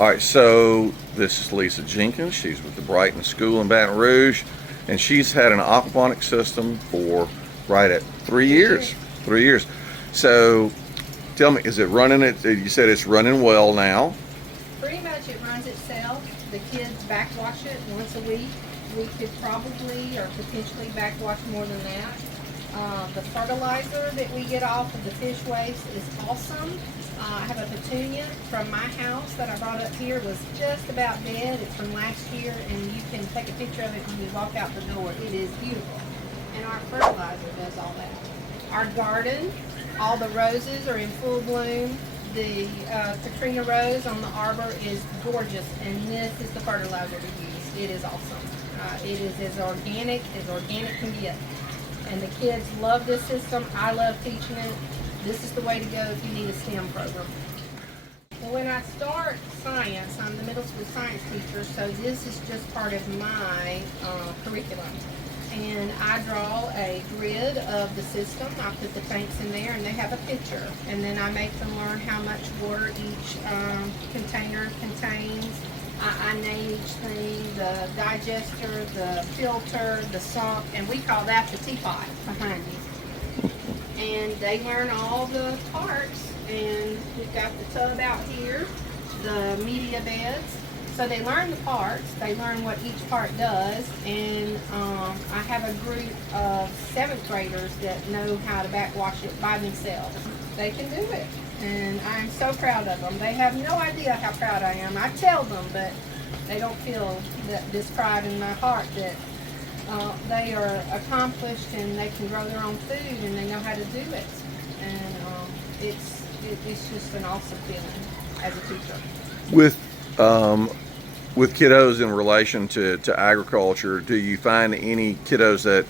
All right, so this is Lisa Jenkins. She's with the Brighton School in Baton Rouge, and she's had an aquaponics system for right at 3 years. 3 years. So tell me, is it running? You said it's running well now. Pretty much it runs itself. The kids backwash it once a week. We could probably or potentially backwash more than that. The fertilizer that we get off of the fish waste is awesome. I have a petunia from my house that I brought up here, was just about dead. It's from last year, and you can take a picture of it when you walk out the door. It is beautiful. And our fertilizer does all that. Our garden, all the roses are in full bloom. The Katrina rose on the arbor is gorgeous, and this is the fertilizer we use. It is awesome. It is as organic can get. And the kids love this system. I love teaching it. This is the way to go if you need a STEM program. Well, when I start science, I'm the middle school science teacher, so this is just part of my curriculum. And I draw a grid of the system. I put the tanks in there, and they have a picture. And then I make them learn how much water each container contains. I name each thing, the digester, the filter, the sump, and we call that the teapot behind you. And they learn all the parts, and we've got the tub out here, the media beds. So they learn the parts, they learn what each part does, and I have a group of 7th graders that know how to backwash it by themselves. They can do it, and I'm so proud of them. They have no idea how proud I am. I tell them, but they don't feel this pride in my heart that they are accomplished and they can grow their own food and they know how to do it. And it's just an awesome feeling as a teacher. With kiddos in relation to agriculture, do you find any kiddos that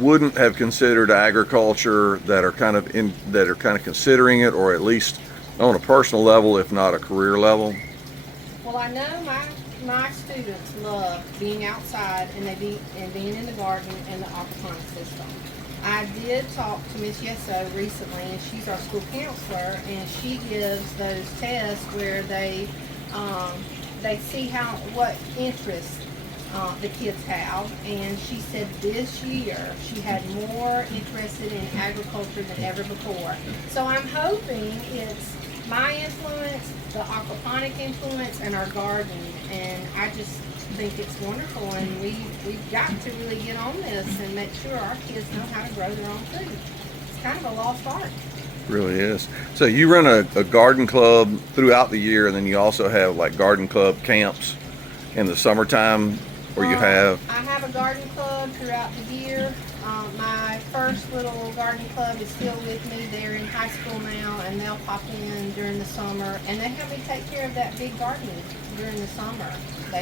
wouldn't have considered agriculture that are kind of considering it, or at least on a personal level, if not a career level? Well, I know my students love being outside and being in the garden and the aquaponics system. I did talk to Miss Yesso recently, and she's our school counselor, and she gives those tests where they see what interests the kids have, and she said this year she had more interested in agriculture than ever before. So I'm hoping it's my influence, the aquaponic influence, and our garden, and I just think it's wonderful, and we've got to really get on this and make sure our kids know how to grow their own food. It's kind of a lost art. Really is. So you run a garden club throughout the year, and then you also have like garden club camps in the summertime, or you have? I have a garden club throughout the year. My first little garden club is still with me. They're in high school now, and they'll pop in during the summer, and they help me take care of that big garden during the summer.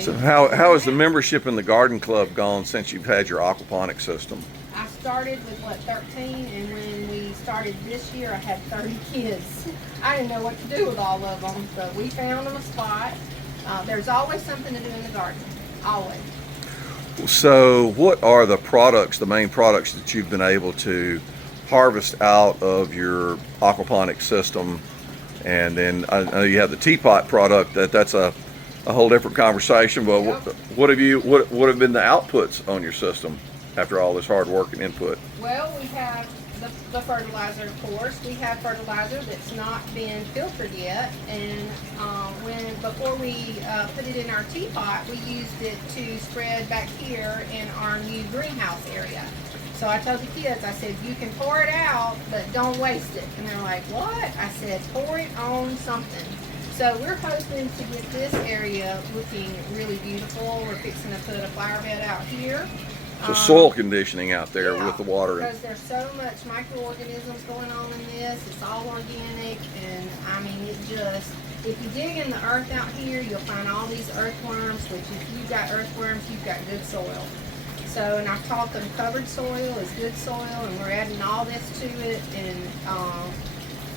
So how has the membership in the garden club gone since you've had your aquaponics system? I started with 13, and when we started this year, I had 30 kids. I didn't know what to do with all of them, but we found them a spot. There's always something to do in the garden, always. So what are the main products that you've been able to harvest out of your aquaponics system? And then I know you have the teapot product, that's a whole different conversation, but Yep. what have been the outputs on your system after all this hard work and input? Well, we have the fertilizer, of course. We have fertilizer that's not been filtered yet, and before we put it in our teapot, we used it to spread back here in our new greenhouse area. So I told the kids, I said, you can pour it out, but don't waste it. And they're like, what? I said, pour it on something. So we're hoping to get this area looking really beautiful. We're fixing to put a flower bed out here. So soil conditioning out there with the water. Because there's so much microorganisms going on in this. It's all organic, and I mean, if you dig in the earth out here, you'll find all these earthworms, which if you've got earthworms, you've got good soil. So, and I've taught them covered soil is good soil, and we're adding all this to it. And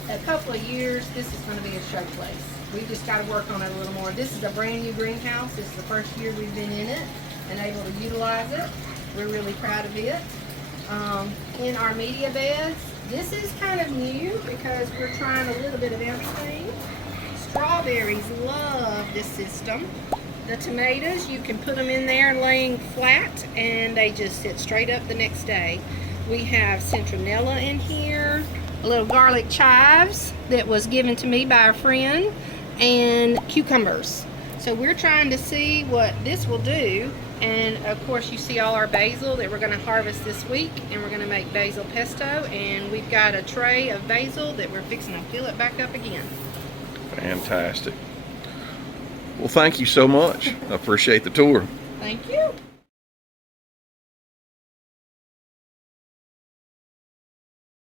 a couple of years, this is going to be a show place. We just got to work on it a little more. This is a brand new greenhouse. This is the first year we've been in it and able to utilize it. We're really proud of it. In our media beds, this is kind of new because we're trying a little bit of everything. strawberries love this system. The tomatoes, you can put them in there laying flat and they just sit straight up the next day. We have citronella in here, a little garlic chives that was given to me by a friend, and cucumbers. So we're trying to see what this will do. And of course you see all our basil that we're going to harvest this week, and we're going to make basil pesto, and we've got a tray of basil that we're fixing to fill it back up again. Fantastic. Well, thank you so much. I appreciate the tour. Thank you.